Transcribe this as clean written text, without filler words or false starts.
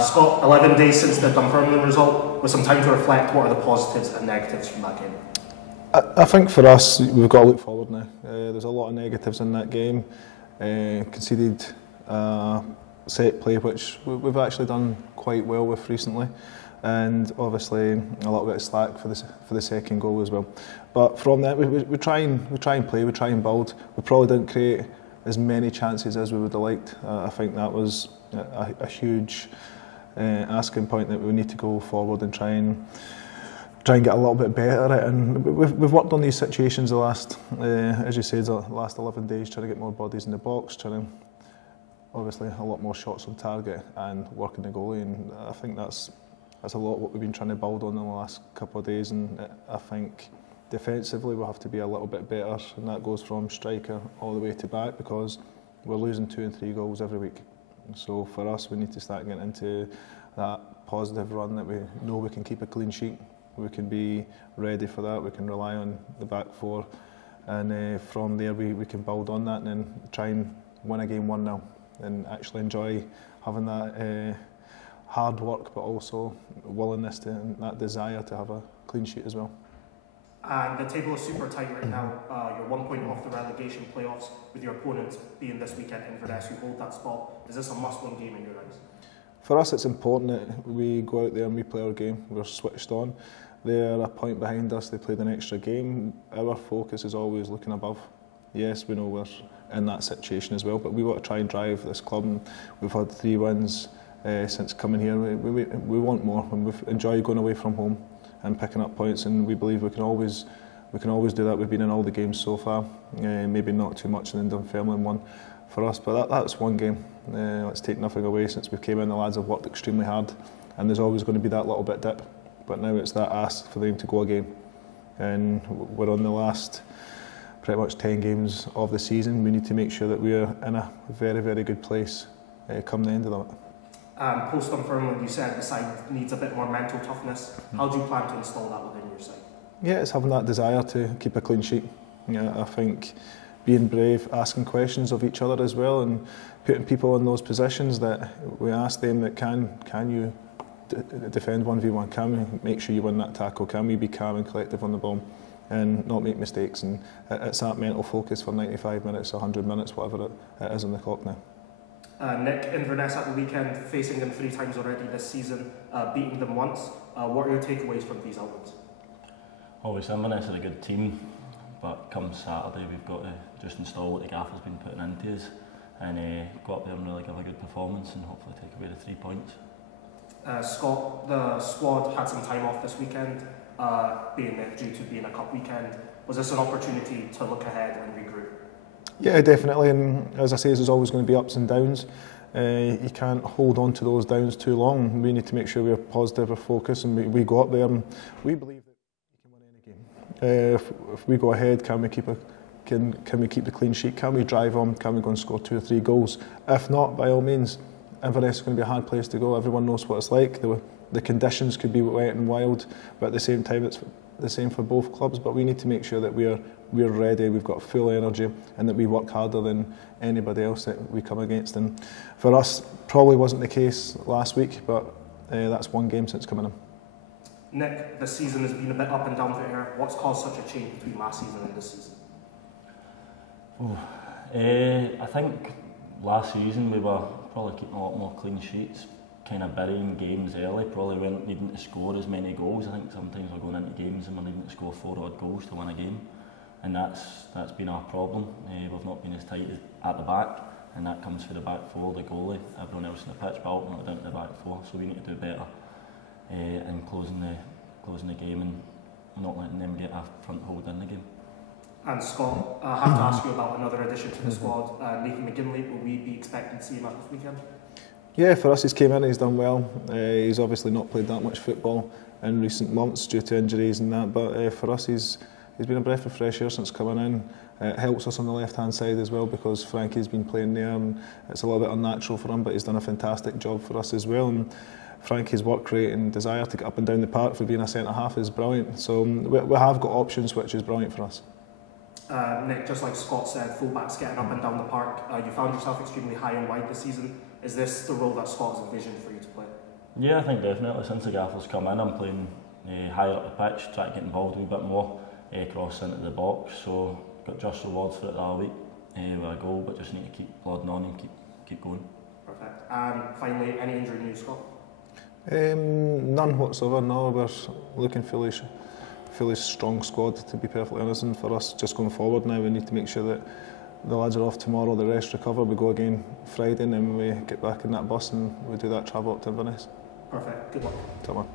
Scott, 11 days since the Dunfermline result, with some time to reflect, what are the positives and negatives from that game? I think for us, we've got to look forward now. There's a lot of negatives in that game. Conceded set play, which we've actually done quite well with recently, and obviously a little bit of slack for the second goal as well. But from that, we try and play, we try and build. We probably didn't create as many chances as we would have liked. I think that was a huge asking point, that we need to go forward and try and get a little bit better at it. And we've worked on these situations the last, as you said, the last 11 days, trying to get more bodies in the box, trying to obviously a lot more shots on target and working the goalie. And I think that's a lot what we've been trying to build on in the last couple of days. And I think defensively we'll have to be a little bit better, and that goes from striker all the way to back, because we're losing 2 and 3 goals every week. So for us, we need to start getting into that positive run that we know we can keep a clean sheet. We can be ready for that. We can rely on the back four, and from there we can build on that and then try and win a game 1-0 and actually enjoy having that hard work, but also willingness to, and that desire to have a clean sheet as well. And the table is super tight right now. You're 1 point off the relegation playoffs, with your opponents being this weekend Inverness, who hold that spot. Is this a must-win game in your eyes? For us, it's important that we go out there and we play our game. We're switched on. They're a point behind us. They played an extra game. Our focus is always looking above. Yes, we know we're in that situation as well, but we want to try and drive this club. And we've had 3 wins since coming here. We want more, and we've enjoyed going away from home and picking up points, and we believe we can always do that. We've been in all the games so far, maybe not too much in the Dunfermline one for us, but that's one game. Let's take nothing away. Since we came in, the lads have worked extremely hard, and there's always going to be that little bit dip, but now it's that ask for them to go again, and we're on the last pretty much 10 games of the season. We need to make sure that we are in a very, very good place come the end of that. Post Dunfermline, you said the side needs a bit more mental toughness. How do you plan to install that within your side? Yeah, it's having that desire to keep a clean sheet. I think being brave, asking questions of each other as well, and putting people in those positions that we ask them that can you defend 1v1? Can we make sure you win that tackle? Can we be calm and collective on the ball and not make mistakes? And it's that mental focus for 95 minutes, 100 minutes, whatever it is on the clock now. Nick, Inverness at the weekend, facing them 3 times already this season, beating them once. What are your takeaways from these outings? Obviously, Inverness are a good team, but come Saturday we've got to just install what the gaffer's been putting into us, and go up there and really give a good performance and hopefully take away the 3 points. Scott, the squad had some time off this weekend, due to being a cup weekend. Was this an opportunity to look ahead and regroup? Yeah, definitely, and as I say, there's always going to be ups and downs. You can't hold on to those downs too long. We need to make sure we're positive, we're focused, and we go up there and we believe that we can win any game. If we go ahead, can we keep the clean sheet? Can we drive on? Can we go and score 2 or 3 goals? If not, by all means, Inverness is going to be a hard place to go. Everyone knows what it's like. The conditions could be wet and wild, but at the same time, it's the same for both clubs. But we need to make sure that we're ready, we've got full energy, and that we work harder than anybody else that we come against. And for us, probably wasn't the case last week, but that's 1 game since coming in. Nick, this season has been a bit up and down for Ayr. What's caused such a change between last season and this season? I think last season we were probably keeping a lot more clean sheets, kind of burying games early, probably weren't needing to score as many goals. I think sometimes we're going into games and we're needing to score 4 odd goals to win a game, and that's been our problem. We've not been as tight at the back, and that comes for the back four, the goalie, everyone else in the pitch, but ultimately down to the back four. So we need to do better in closing the game and not letting them get a front hold in the game. And Scott, I have to ask you about another addition to the squad, Nathan McGinley. Will we be expecting to see him at this weekend? Yeah, for us, he's came in, he's done well. He's obviously not played that much football in recent months due to injuries and that, but for us, he's been a breath of fresh air since coming in. It helps us on the left-hand side as well, because Frankie's been playing there and it's a little bit unnatural for him, but he's done a fantastic job for us as well. And Frankie's work rate and desire to get up and down the park for being a centre-half is brilliant. So we have got options, which is brilliant for us. Nick, just like Scott said, fullbacks getting up and down the park. You found yourself extremely high and wide this season. Is this the role that Scott has envisioned for you to play? Yeah, I think definitely. Since the gaffer's come in, I'm playing higher up the pitch, trying to get involved a wee bit more, cross into the box. So got just rewards for it that week with a goal, but just need to keep plodding on and keep going. Perfect. And finally, any injury news, Scott? None whatsoever. No, we're looking fully strong squad, to be perfectly honest. And for us, just going forward now, we need to make sure that the lads are off tomorrow, the rest recover. We go again Friday, and then we get back in that bus and we do that travel up to Inverness. Perfect. Good luck. Come on.